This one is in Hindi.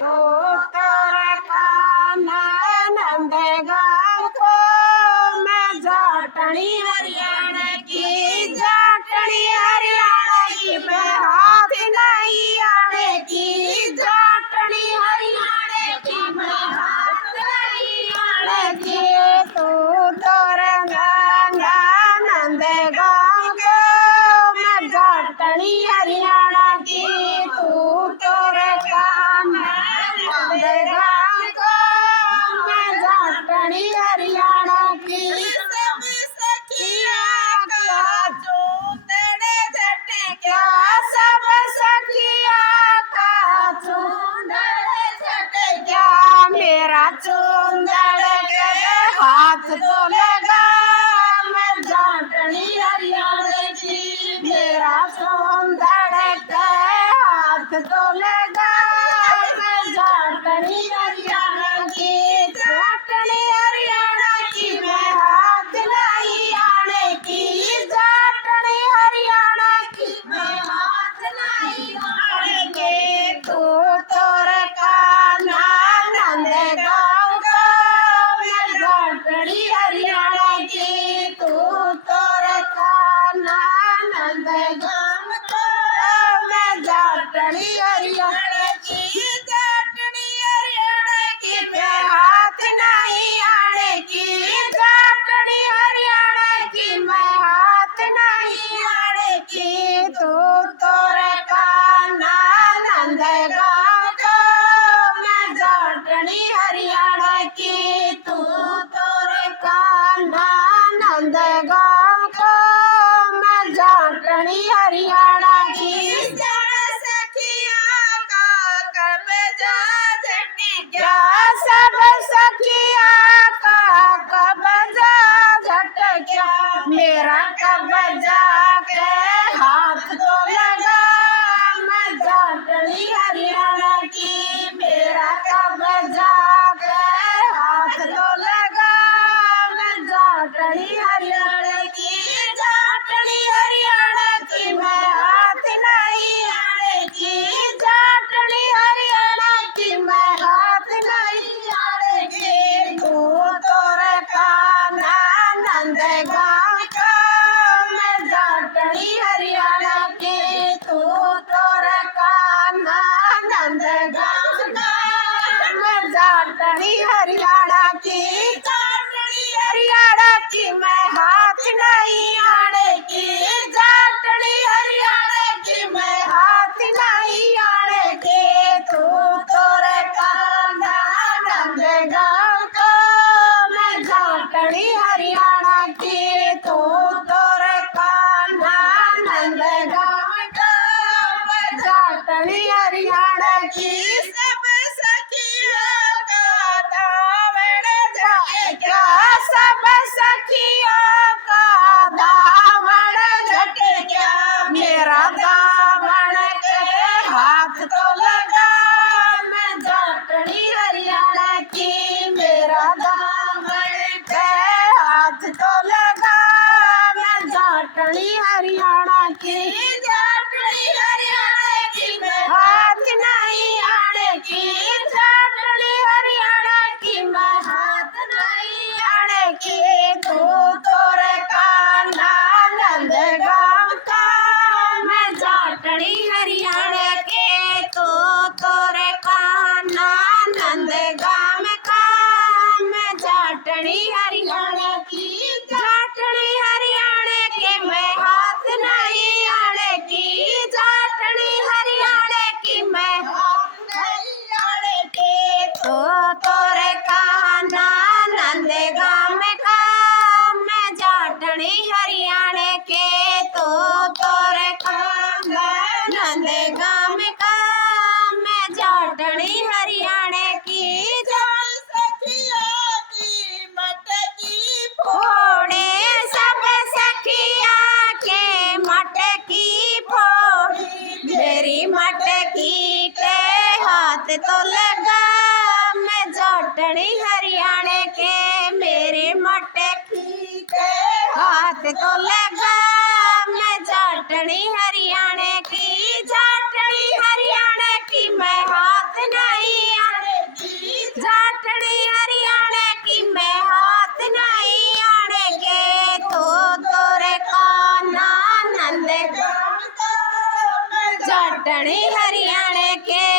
तो तोरे कान्हा नंदगांव को मैं जाटनी हरियाणा की मैं हाथ नहीं आने की जाटनी हरियाणा की मैं हाथ नहीं आने की तू तोरे कान्हा नंदगांव को मैं जाटनी हरियाणा की तू तोरे कान्हा नंदगांव को मैं जाटनी हरियाणा की सब सखिया का चूंदड़े झटे क्या सब सखिया का चूंदड़े झटे क्या मेरा चूंदड़ के हाथ तो लगा मैं जाटनी हरियाणा की मेरा चूंदड़ के हाथ तो लगा मैं जाटनी हरियाणा की जाटनी हरियाणा की मैं हाथ नहीं आने की जाटनी हरियाणा की मैं हाथ नहीं आने की तू तोरे कान्हा नंदगांव को मैं जाटनी हरियाणा की तू तोरे कान्हा नंदगांव को मैं जाटनी हरियाणा की जाटनी हरियाणा की मैं हाथ नहीं आने की जाटनी हरियाणा की मैं हाथ नहीं आने की तू तोरे कान्हा नंदगांव को मैं जाटनी हरियाणा की तू तोरे कान्हा नंदगांव को मैं जाटनी हरियाणा की सखिया का कब्जा झटके क्या सब सखिया का कब्जा झटके मेरा कब्जा के हाथ तो लगा मैं जाटनी हरियाणा की मेरा कब्जा के हाथ तो लगा मैं जाटनी हरियाणा की जाटनी हरियाणा की मैं हाथ नहीं आने की जाटनी हरियाणा की मैं हाथ नहीं आने की तू तोरे कान्हा नंदगांव को मैं जाटनी हरियाणा की तू तोरे कान्हा नंदगांव को मैं जाटनी हरियाणा की जाटनी हरियाणा की मैं हाथ नहीं आने की जाटनी हरियाणा की मैं हाथ नहीं आने की तू तोरे कान्हा नंदगांव को मैं जाटनी हरियाणा की तू तोरे कान्हा नंदगांव को मैं जाटनी हरियाणा की सब सखियों का दावड़ झटे क्या सब सखियों का दावड़ झटे क्या मेरा दावड़ के हाथ तो लगा मैं जाटनी हरियाणा की मेरा दावड़ के हाथ तो लगा मैं जाटनी हरियाणा की जाटनी हरियाणा की मैं हाथ नहीं आने की जाटनी हरियाणा की मैं हाथ नहीं आने की तू तोरे कान्हा नंदगांव का मैं जाटनी हरियाणा के तू तोरे कान्हा नंदगांव का मैं जाटनी हरियाणा की जाटनी हरियाणा के मैं हाथ नहीं आने की जाटनी हरियाणा की मैं हाथ नहीं आने की तू तोरे कान्हा नंदगांव का मैं जाटनी हरियाणा के तू तोरे कान्हा नंदगांव का मैं जाटनी हरियाणा की जान सखिया की मटकी फोड़े सब सखिया के मटकी फोड़ी मेरी मटकी के हाथ तो लगा मैं जाटनी हरियाणा के मेरे मटकी के हाथ तो लगा मैं जाटनी हरियाणा की जाटनी हरियाणा की मैं हाथ नहीं जाटणी हरियाणे के